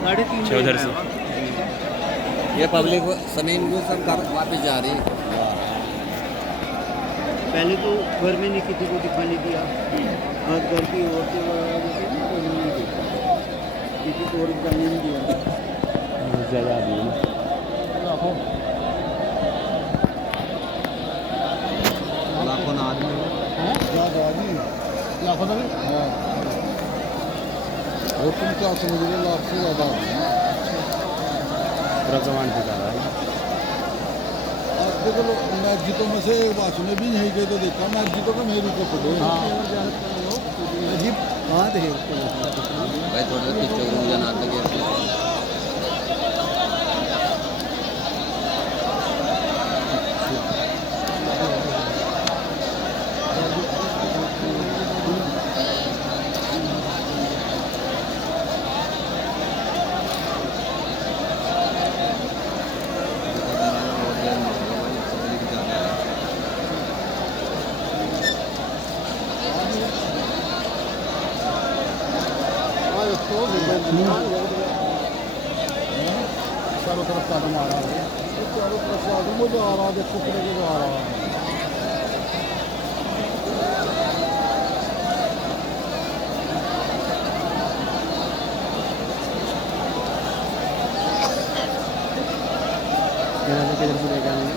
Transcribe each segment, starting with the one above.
अच्छा उधर से ये पब्लिक जमीन को सब घर वापस जा रही है। पहले तो घर में नहीं किसी को दिखाने दिया, आज घर की औरतें किसी को और जमीन दिया। ज़्यादा भी है लाखों ना आदमी ज़्यादा आदमी लाखों में। हाँ, और तुम क्या समझ रहे हो, लाख से ज़्यादा पूरा कमांड पे जा रहा है। देखो मस्जिदों में से एक बात सुने भी नहीं गए तो देखा मस्जिदों का मेरे ऊपर पड़े। अजीब बात है भाई, थोड़ा सा पीछे जाना लगे। चारों तरफ कदम आ रहा है, चारों तरफ से आदम मुझे आ रहा है, देखो फिर आ रहा है। किधर से लेकर आएंगे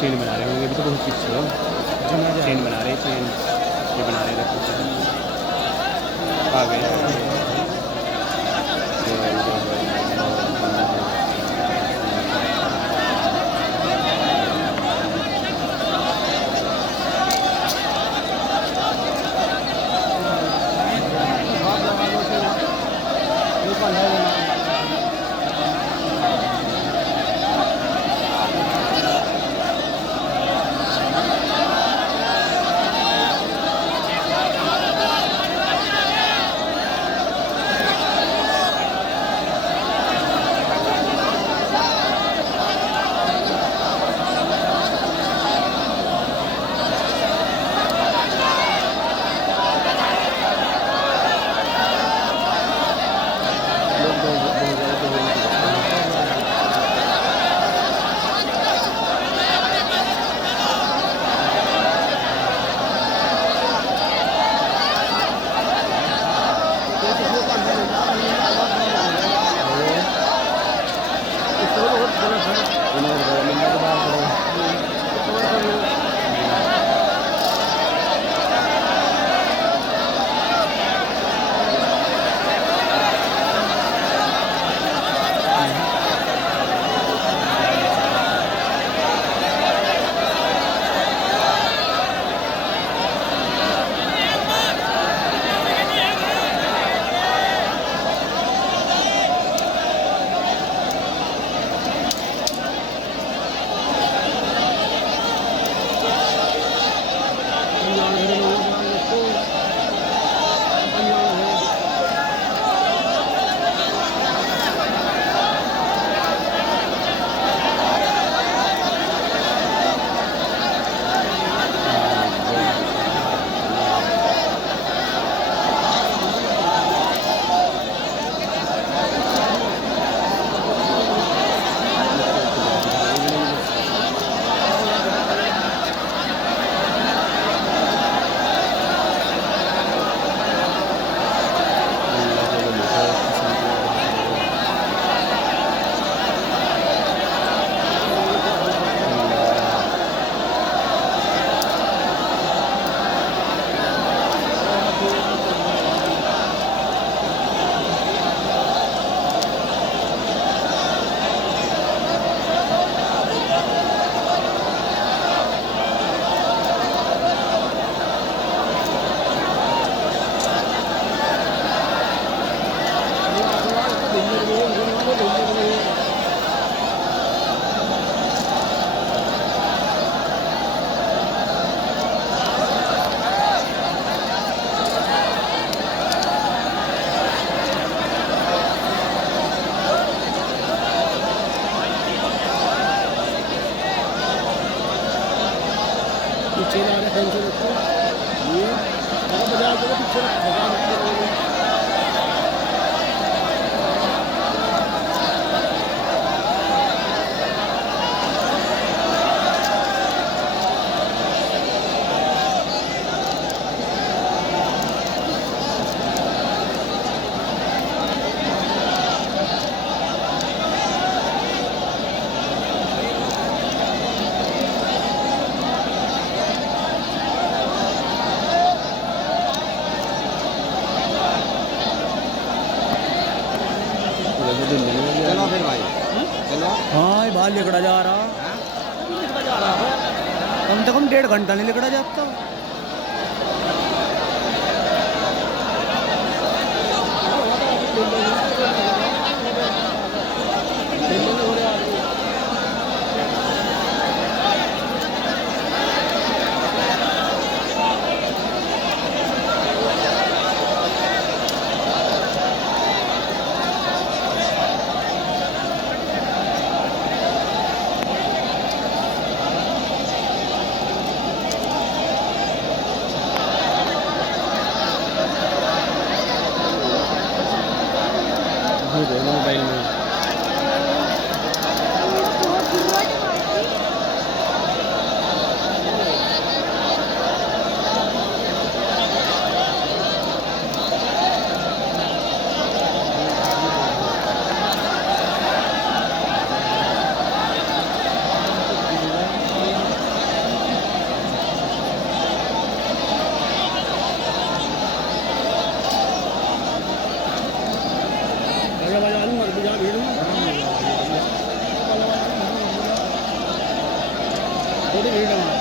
चेन बना रहे होंगे अभी तो बहुत पीछे हो। चेन बना रहे चेन ये बना रहे आ गए। पीछे जा रहे हैं, ये बजा चलो फिर भाई चलो। हाँ ये बाहर लिकड़ा जा रहा, कम से कम 1.5 घंटा नहीं लिकड़ा जाता। मोबाइल में थोड़ी भीड़ है।